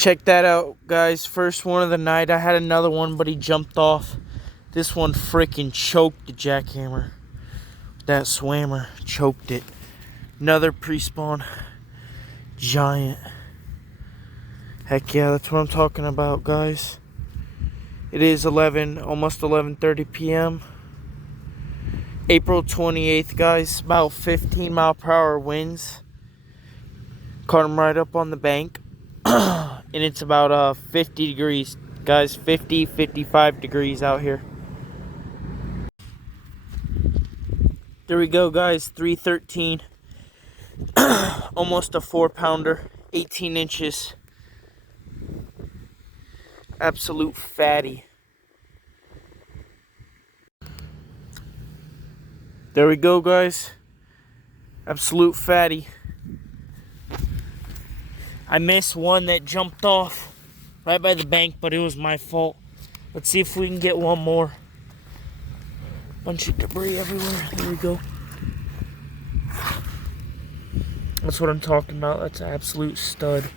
Check that out, guys. First one of the night. I had another one, but he jumped off. This one freaking choked the jackhammer. That swammer choked it. Another pre-spawn giant. Heck yeah, that's what I'm talking about, guys. It is almost 11:30 p.m. April 28th, guys. About 15 mile per hour winds. Caught him right up on the bank. And it's about 50 degrees, guys. 50, 55 degrees out here. There we go, guys. 313. Almost a 4-pounder. 18 inches. Absolute fatty. There we go, guys. Absolute fatty. I missed one that jumped off right by the bank, but it was my fault. Let's see if we can get one more. Bunch of debris everywhere. There we go. That's what I'm talking about. That's an absolute stud.